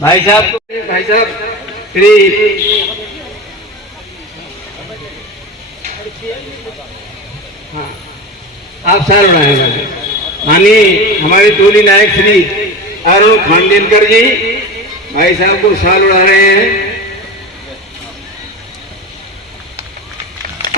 भाई साहब श्री हाँ आप सार उड़ाएगा माननीय हमारे टोली नायक श्री अरुण खानदेनकर जी भाई साहब को साल उड़ा रहे हैं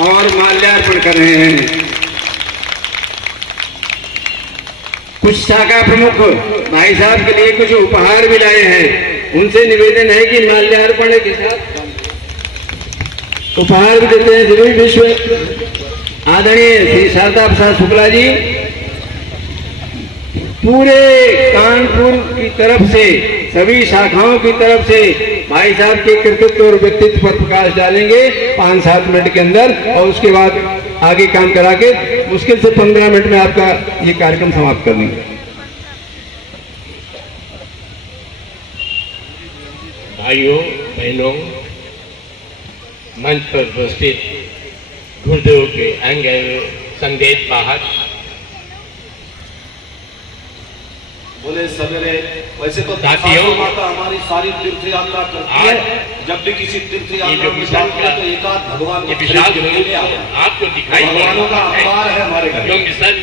और माल्यार्पण कर रहे हैं। कुछ शाखा प्रमुख भाई साहब के लिए कुछ उपहार भी लाए हैं, उनसे निवेदन है कि माल्यार्पण के साथ उपहार भी देते हैं। जरूर विश्व आदरणीय श्री शारदा प्रसाद शुक्ला जी पूरे कानपुर की तरफ से सभी शाखाओं की तरफ से भाई साहब के कृतित्व और व्यक्तित्व पर प्रकाश डालेंगे 5-7 मिनट के अंदर और उसके बाद आगे काम करा के मुश्किल से 15 मिनट में आपका ये कार्यक्रम समाप्त कर देंगे। भाइयों बहनों, मंच पर उपस्थित गुरुदेव के अंग संदेश वाहक, बोले सवेरे वैसे तो साथियों माता हमारी सारी तीर्थ यात्रा करती है, जब भी किसी तीर्थ यात्रा में जाते हैं तो एक आध भगवान ये विशाल आपको दिखाई भगवानों का अवतार है हमारे घर जो मिशन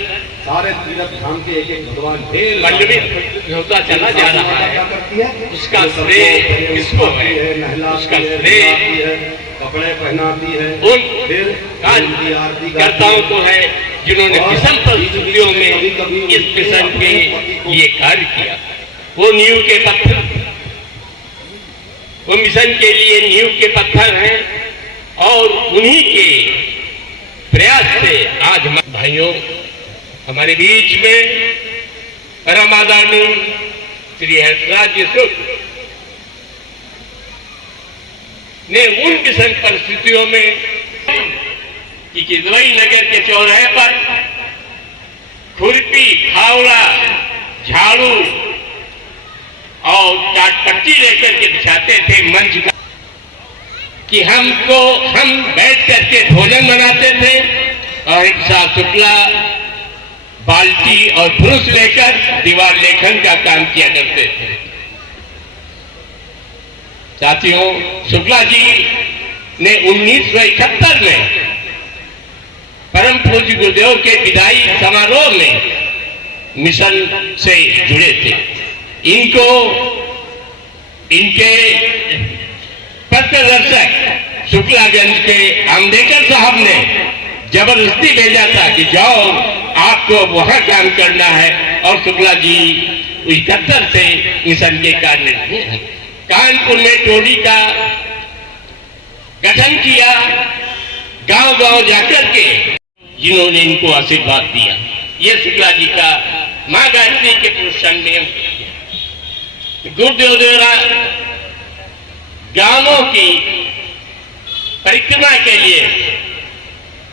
सारे तीर्थ धाम के एक भगवान पल्लवित होता चला जा रहा है, उसका श्रेय किसको है? उसका श्रेय कपड़े पहनाती है उन कार्यकर्ताओं को है जिन्होंने मिशन परिस्थितियों में इस मिशन के लिए कार्य किया। वो नींव के पत्थर, वो मिशन के लिए नींव के पत्थर हैं और उन्हीं के प्रयास से आज भाइयों हमारे बीच में परम आदरणीय श्री हर्षराज जी शुक्ल ने उन मिशन परिस्थितियों में कि किदवई नगर के चौराहे पर खुरपी, फावड़ा, झाड़ू और टाटपट्टी लेकर के बिछाते थे मंच का कि हम बैठ करके भोजन बनाते थे और एक साथ शुक्ला बाल्टी और ब्रश लेकर दीवार लेखन का काम किया करते थे। साथियों, शुक्ला जी ने 1971 में परम पूज्य गुरुदेव के विदाई समारोह में मिशन से जुड़े थे। इनको इनके पथप्रदर्शक शुक्लागंज के आम्बेडकर साहब ने जबरदस्ती भेजा था कि जाओ आपको वहां काम करना है और शुक्ला जी 71 से मिशन के कार्य कानपुर में टोली का गठन किया, गांव-गांव जाकर के जिन्होंने इनको आशीर्वाद दिया। ये शुक्ला जी का मां गायत्री के पुरुषांग नियम गुरुदेव द्वारा गांवों की परिक्रमा के लिए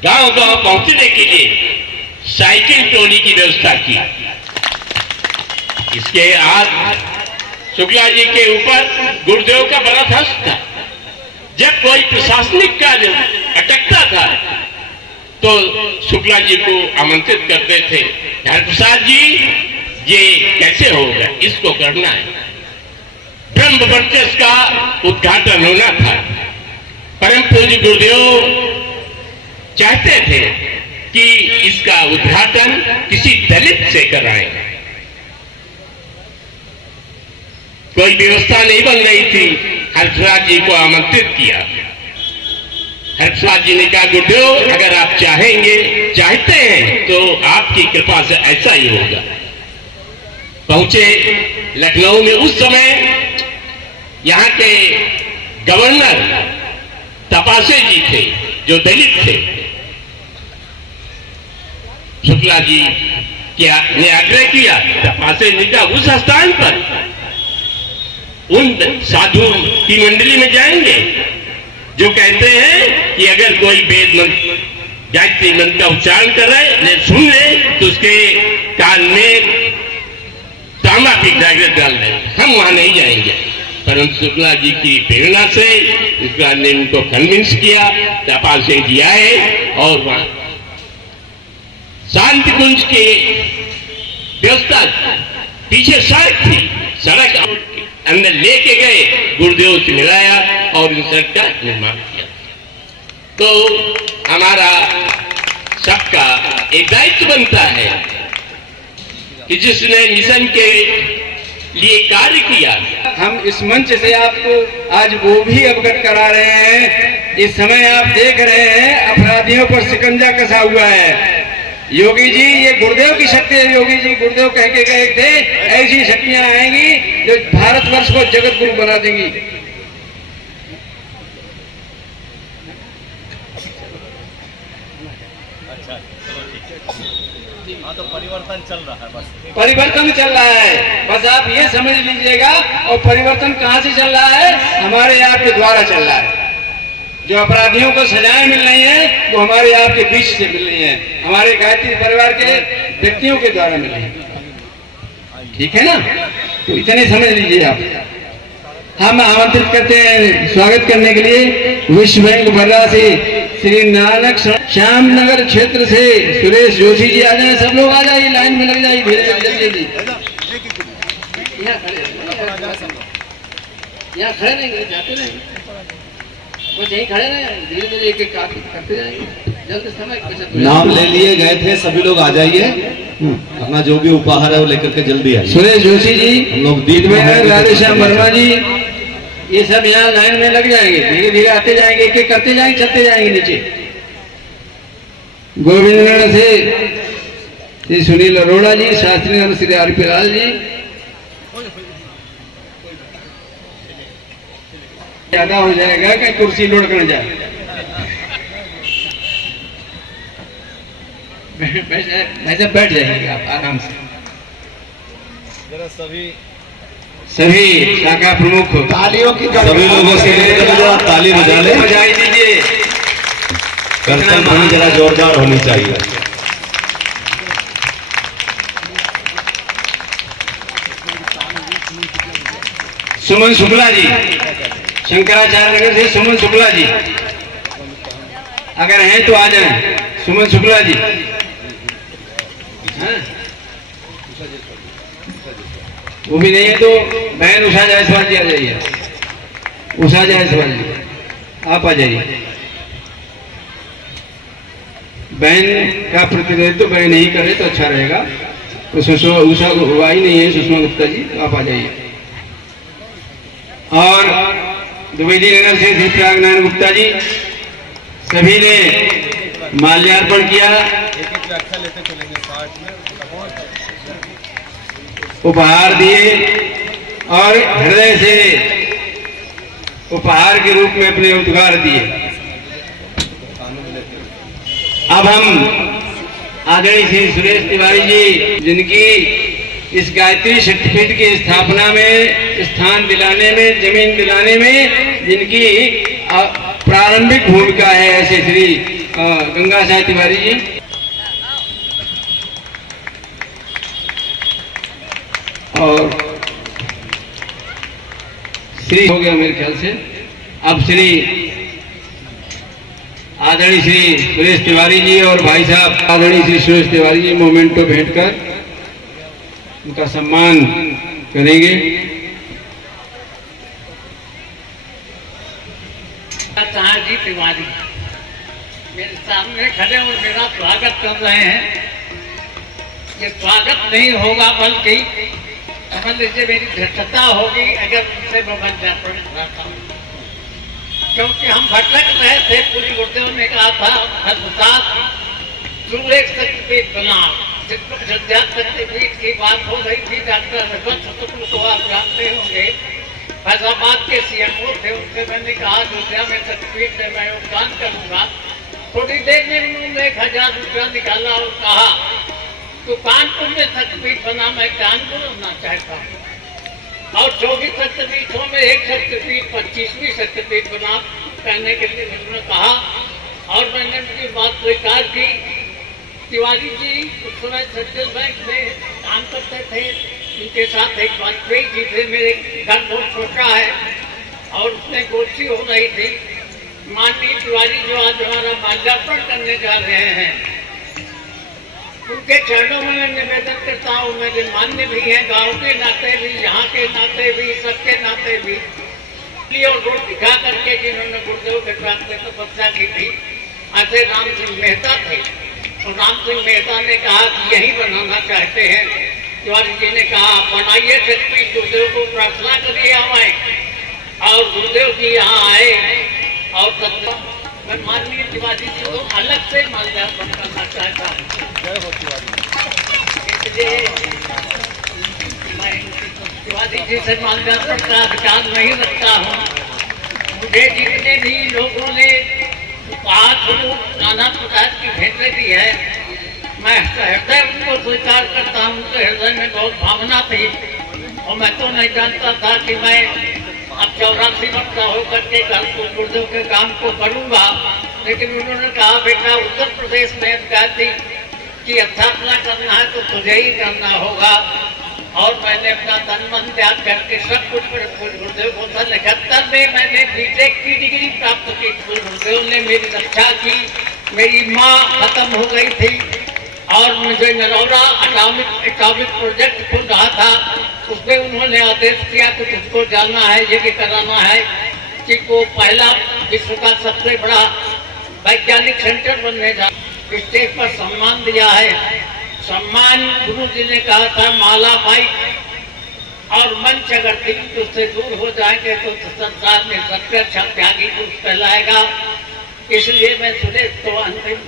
गांव-गांव पहुंचने के लिए साइकिल टोली की व्यवस्था की। इसके आज शुक्ला जी के ऊपर गुरुदेव का बड़ा हस्त था। जब कोई प्रशासनिक कार्य अटकता था तो शुक्ला जी को आमंत्रित करते थे, हरप्रसाद जी ये कैसे होगा, इसको करना है। ब्रह्म वर्चस्व का उद्घाटन होना था। परम पूज्य गुरुदेव चाहते थे कि इसका उद्घाटन किसी दलित से कराएं। कोई व्यवस्था नहीं बन रही थी, हर्षराज जी को आमंत्रित किया। हर्षराज जी ने कहा गुरुदेव अगर आप चाहते हैं तो आपकी कृपा से ऐसा ही होगा। पहुंचे लखनऊ में। उस समय यहाँ के गवर्नर तपासे जी थे जो दलित थे। शुक्ला जी ने आग्रह किया तपासे जी का उस स्थान पर उन साधु की मंडली में जाएंगे जो कहते हैं कि अगर कोई वेद मंत्र गायत्री मंत्र का उच्चारण कर रहे सुन ले तो उसके कान में तांबा की जागृत डाल दे, हम वहां नहीं जाएंगे। परंतु शुक्ला जी की प्रेरणा से शुक्ला ने उनको कन्विंस किया। तपासे जी आए और वहां शांति कुंज की व्यवस्था, पीछे सड़क थी, सड़क अंदर लेके गए, गुरुदेव से मिलाया और इन सड़क का निर्माण किया। तो हमारा सबका एक दायित्व बनता है कि जिसने मिशन के लिए कार्य किया, हम इस मंच से आपको आज वो भी अवगत करा रहे हैं। इस समय आप देख रहे हैं अपराधियों पर शिकंजा कसा हुआ है। योगी जी, ये गुरुदेव की शक्ति है। योगी जी गुरुदेव कह के गए थे, ऐसी शक्तियां आएंगी जो भारतवर्ष को जगत गुरु बना देंगी। तो परिवर्तन चल रहा है, बस परिवर्तन चल रहा है, बस आप ये समझ लीजिएगा। और परिवर्तन कहाँ से चल रहा है? हमारे आपके द्वारा चल रहा है। जो अपराधियों को सजाएं मिल रही हैं वो हमारे आपके बीच से मिल रही हैं, हमारे गायत्री परिवार के व्यक्तियों के द्वारा मिल रही हैं। ठीक है ना? तो इतने समझ लीजिए आप। हम आमंत्रित करते हैं स्वागत करने के लिए विश्व बैंक बर्रा से श्री नानक श्याम नगर क्षेत्र से सुरेश जोशी जी आ जाए। सब लोग आ जाइए, लाइन में लग जाइए, धीरे धीरे जल्दी। यहाँ खड़े नहीं, जाते नहीं, बस यहीं खड़े रहे, धीरे धीरे एक एक काम करते जाएंगे। जल्द समय नाम ले लिए गए थे, सभी लोग आ जाइए, अपना जो भी उपहार है वो लेकर के जल्दी आइए। सुरेश जोशी जी, हम लोग दीद में है, राधेश्याम वर्मा जी, ये सब यहाँ लाइन में लग जाएंगे, धीरे धीरे आते जाएंगे, एक एक करते जाएंगे, चलते जाएंगे नीचे। गोविंद नगर से श्री सुनील अरोड़ा जी, शास्त्री नगर श्री आर पी लाल जी। ज्यादा हो जाएगा कि कुर्सी लोड कर जाए। वैसे बैठ जाएंगे आप आराम से। जरा सभी शाखा प्रमुख तालियों की सभी लोगों से ताली बजाई दीजिए। कर्तन जरा जोरदार होनी चाहिए। सुमन शुक्ला जी, शंकराचार्य नगर से सुमन शुक्ला जी, अगर हैं तो आ जाएं। सुमन शुक्ला जी, हाँ? वो भी नहीं है तो बहन उषा जायसवाल जी आ जाइए। उषा जायसवाल जी आप आ जाइए। बहन का प्रतिनिधित्व बहन नहीं करे तो अच्छा रहेगा। तो सुषमा उषा हुआ ही नहीं है, सुषमा गुप्ता जी तो आप आ जाइए। और द्विवेदी नगर से श्री प्रज्ञान गुप्ता जी, सभी ने माल्यार्पण किया, उपहार दिए और हृदय से उपहार के रूप में अपने उद्गार दिए। अब हम आदरणीय श्री सुरेश तिवारी जी, जिनकी इस गायत्री शक्तिपीठ की स्थापना में, स्थान दिलाने में, जमीन दिलाने में जिनकी प्रारंभिक भूमिका है, ऐसे श्री गंगा साई तिवारी जी। और श्री हो गया मेरे ख्याल से। अब श्री आदरणीय श्री सुरेश तिवारी जी और भाई साहब आदरणीय श्री सुरेश तिवारी जी मोमेंटो भेंट कर उनका सम्मान करेंगे। जी तिवारी मेरे सामने खड़े और मेरा स्वागत कर रहे हैं। ये स्वागत नहीं होगा बल्कि समझ लीजिए मेरी धृष्टता होगी अगर उनसे मैं माल्यार्पण कराता हूँ, क्योंकि हम भटक रहे थे। पूरी गुरुदेव ने कहा था तू एक शक्तिपीठ बना, जिसको शक्तिपीठ की बात हो रही थी। डॉक्टर रघुवंश शुक्ल को आप जानते होंगे, फैजाबाद के सीएमओ थे। उनसे मैंने कहा अयोध्या में शक्तिपीठ में मैं योगदान करूंगा। थोड़ी देर में उन्होंने 1000 रुपया निकाला और कहा तो कानपुर में शक्तिपीठ बना, मैं कानपुर होना चाहता हूँ। और 24 शक्तिपीठों में एक शक्तिपीठ 25वीं शक्तिपीठ बना कहने के लिए उन्होंने कहा और मैंने उनकी बात स्वीकार की। तिवारी जी उस समय सेंट्रल बैंक में काम करते थे, उनके साथ एक वाजपेयी जी थे। मेरे घर बहुत छोटा है और उसमें गोष्ठी हो रही थी। माननीय तिवारी जो आज हमारा माल्यार्पण करने जा रहे हैं, उनके चरणों में मैं निवेदन करता हूँ, मेरे मान्य भी हैं, गांव के नाते भी, यहाँ के नाते भी, सबके नाते भी, और रोड दिखा करके जिन्होंने गुरुदेव के साथ में तपस्या की थी, ऐसे राम सिंह मेहता थे। और राम सिंह मेहता ने कहा कि यही बनाना चाहते हैं। तिवारी जी ने कहा बनाइए, शक्ति गुरुदेव को प्रार्थना करिए हमारे, और गुरुदेव जी यहाँ आए और मैं माननीय तिवारी जी को अलग से माल्यार्पण करना चाहता हूँ। इसलिए मैं तिवारी जी से माल्यार्पण का अधिकार नहीं रखता हूँ। मुझे जितने भी लोगों ने आज नाना प्रकार की भेंटें दी है, मैं हृदय उनको स्वीकार करता हूँ कि हृदय में बहुत भावना थी, और मैं तो नहीं जानता था कि मैं अब 84 वर्ष का होकर के गुरुदेव के काम को करूँगा। लेकिन उन्होंने कहा बेटा उत्तर प्रदेश में गांधी की स्थापना करना है तो तुझे ही करना होगा। और मैंने अपना तन मन त्याग करके सब कुछ गुरुदेव को था। 71 में मैंने बीटेक की डिग्री प्राप्त की। गुरुदेव ने मेरी रक्षा की। मेरी माँ खत्म हो गई थी और मुझे नरौरा एटॉमिक प्रोजेक्ट खुल रहा था, उसमें उन्होंने आदेश किया कि तुझको जाना है, ये भी कराना है कि वो पहला विश्व का सबसे बड़ा वैज्ञानिक सेंटर बनने जा। स्टेज पर सम्मान दिया है। सम्मान गुरु जी ने कहा था माला भाई और मंच अगर दिल उससे दूर हो जाएंगे तो संसार में सबसे अच्छा त्यागी पुरुष कहलाएगा। इसलिए मैं सुरेश को अंतिम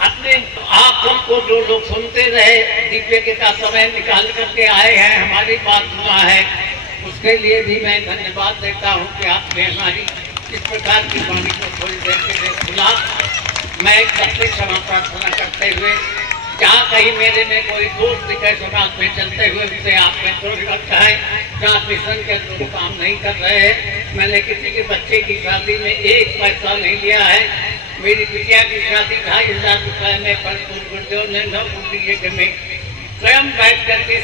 अपने आप हमको जो लोग सुनते रहे, दीपिका का समय निकाल करके आए हैं, हमारी बात सुना है, उसके लिए भी मैं धन्यवाद देता हूँ कि आपने हमारी इस प्रकार की वाणी को थोड़ी देर के लिए सुना। मैं एक सबसे क्षमा प्रार्थना करते हुए, जहाँ कहीं मेरे में कोई दोस्त दिखे समाज में चलते हुए, उसे आप में थोड़ी रखा है। जहाँ मिशन के लोग काम नहीं कर रहे हैं, मैंने किसी के बच्चे की शादी में एक पैसा नहीं लिया है। मेरी बिटिया की शादी 2,500 रुपए में पर गुरुदेव ने न पूछिए कि मैं स्वयं बैठ करके।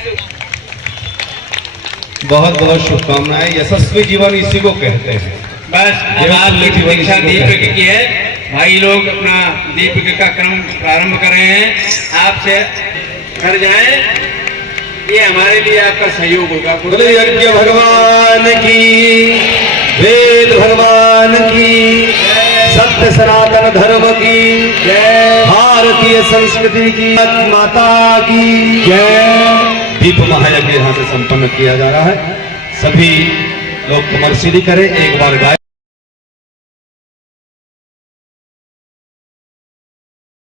बहुत बहुत शुभकामनाएं। यशस्वी जीवन इसी को कहते हैं। बस अब आपकी प्रतीक्षा दीपिका की है। भाई लोग अपना दीपिका का क्रम प्रारंभ कर रहे हैं। आपसे घर जाएं, ये हमारे लिए आपका सहयोग होगा। बोले यज्ञ भगवान की, वेद भगवान की, सत्य सनातन धर्म की जय, भारतीय संस्कृति की माता की जय। दीप महायज्ञ यहाँ से संपन्न किया जा रहा है। सभी लोग कमर सीधी करें, एक बार गाय